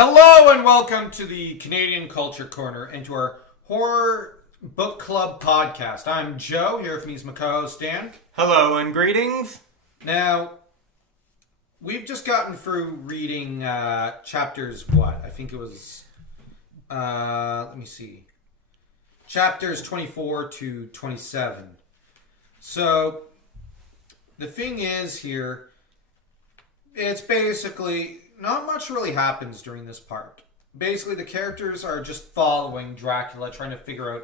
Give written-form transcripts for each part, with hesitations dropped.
Hello and welcome to the Canadian Culture Corner and to our Horror Book Club podcast. I'm Joe, here with me is my co-host Dan. Hello and greetings. Now, we've just gotten through reading chapters, I think it was, let me see, chapters 24 to 27. So, the thing is here, it's basically... not much really happens during this part. Basically, the characters are just following Dracula, trying to figure out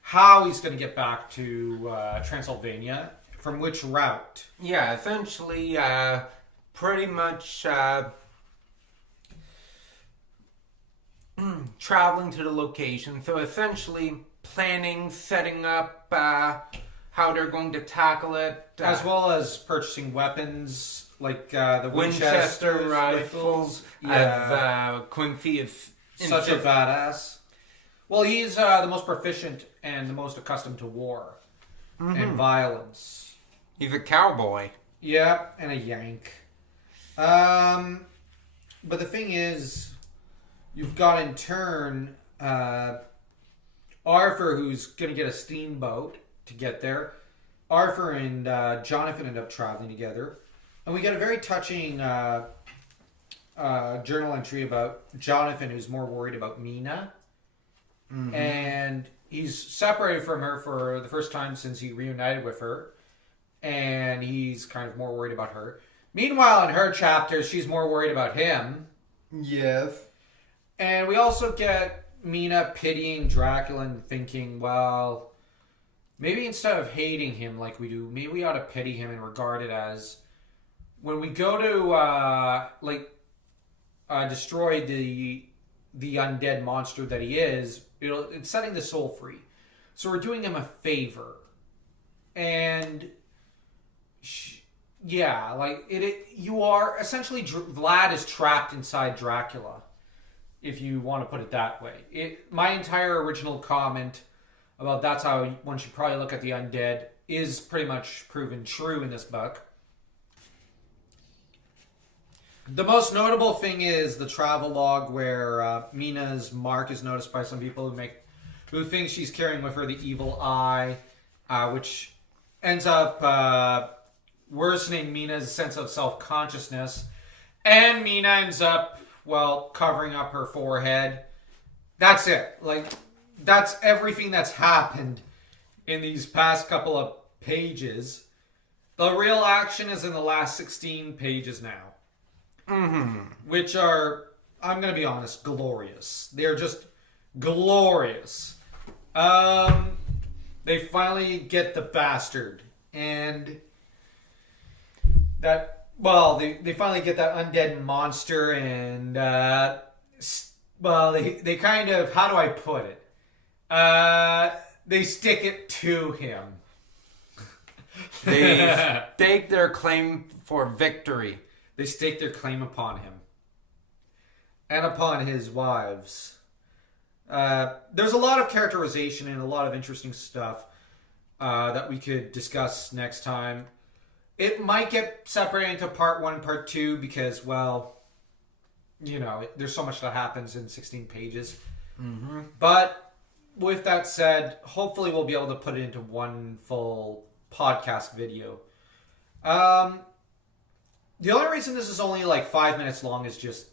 how he's going to get back to Transylvania, from which route. Yeah, essentially, pretty much traveling to the location. So essentially, planning, setting up how they're going to tackle it. As well as purchasing weapons, like the Winchester rifles. Yeah. Quincy is such a badass. Well, he's the most proficient and the most accustomed to war and violence. He's a cowboy. Yeah, and a Yank. But the thing is, you've got in turn Arthur, who's going to get a steamboat to get there. Arthur and Jonathan end up traveling together. And we get a very touching journal entry about Jonathan, who's more worried about Mina. Mm-hmm. And he's separated from her for the first time since he reunited with her. And he's kind of more worried about her. Meanwhile, in her chapters, she's more worried about him. Yes. And we also get Mina pitying Dracula and thinking, well, maybe instead of hating him like we do, maybe we ought to pity him and regard it as... when we go to destroy the undead monster that he is, it's setting the soul free. So we're doing him a favor, and you are essentially Vlad is trapped inside Dracula, if you want to put it that way. My entire original comment about that's how one should probably look at the undead is pretty much proven true in this book. The most notable thing is the travel log where Mina's mark is noticed by some people who think she's carrying with her the evil eye, which ends up worsening Mina's sense of self-consciousness. And Mina ends up, covering up her forehead. That's it. That's everything that's happened in these past couple of pages. The real action is in the last 16 pages now. Mm-hmm. Which are, I'm going to be honest, glorious. They're just glorious. They finally get the bastard. And they finally get that undead monster and, they kind of, how do I put it? They stick it to him. They stake their claim for victory. They stake their claim upon him. And upon his wives. There's a lot of characterization and a lot of interesting stuff that we could discuss next time. It might get separated into part 1 and part 2 because, there's so much that happens in 16 pages. Mm-hmm. But with that said, hopefully we'll be able to put it into one full podcast video. The only reason this is only 5 minutes long is just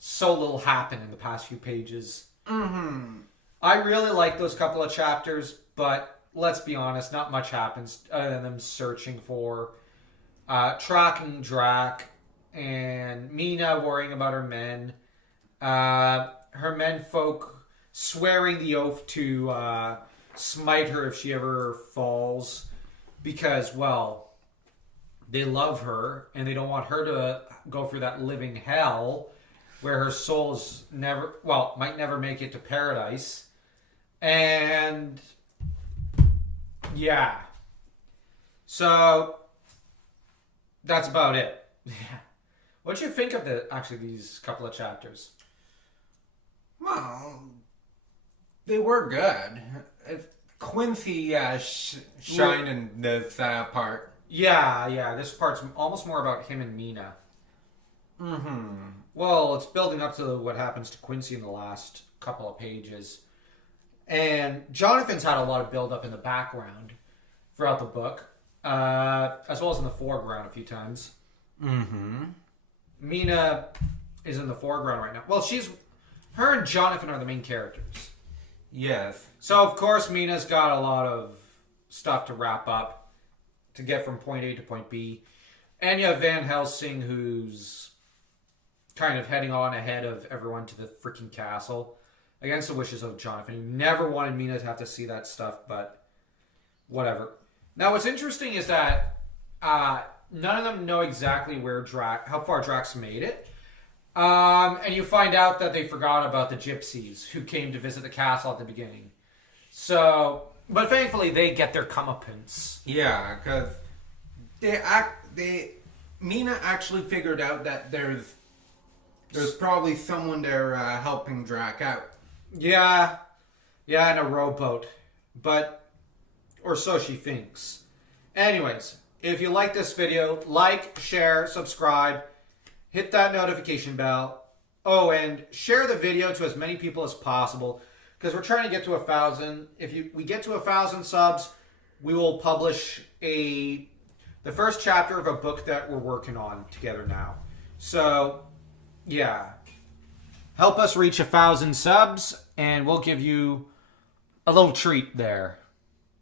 so little happened in the past few pages. Mm-hmm. I really like those couple of chapters, but let's be honest, not much happens other than them searching for, tracking Drac, and Mina worrying about her men, her menfolk swearing the oath to smite her if she ever falls, because, they love her, and they don't want her to go through that living hell where her soul's might never make it to paradise. And, yeah. So, that's about it. Yeah. What do you think of these couple of chapters? Well, they were good. Quincy shined in this part. Yeah, this part's almost more about him and Mina. Mm-hmm. Well, it's building up to what happens to Quincy in the last couple of pages. And Jonathan's had a lot of build up in the background throughout the book, as well as in the foreground a few times. Mm-hmm. Mina is in the foreground right now. Well, her and Jonathan are the main characters. Yes. So, of course, Mina's got a lot of stuff to wrap up to get from point A to point B. And you have Van Helsing, who's kind of heading on ahead of everyone to the freaking castle against the wishes of Jonathan, who never wanted Mina to have to see that stuff, but whatever. Now, what's interesting is that none of them know exactly how far Drax made it. And you find out that they forgot about the gypsies who came to visit the castle at the beginning. So, but thankfully they get their comeuppance. Yeah, because Mina actually figured out that there's probably someone there helping Drac out. Yeah, in a rowboat. Or so she thinks. Anyways, if you like this video, like, share, subscribe, hit that notification bell. Oh, and share the video to as many people as possible, because we're trying to get to 1,000. If we get to 1,000 subs, we will publish the first chapter of a book that we're working on together now. So, yeah. Help us reach 1,000 subs, and we'll give you a little treat there.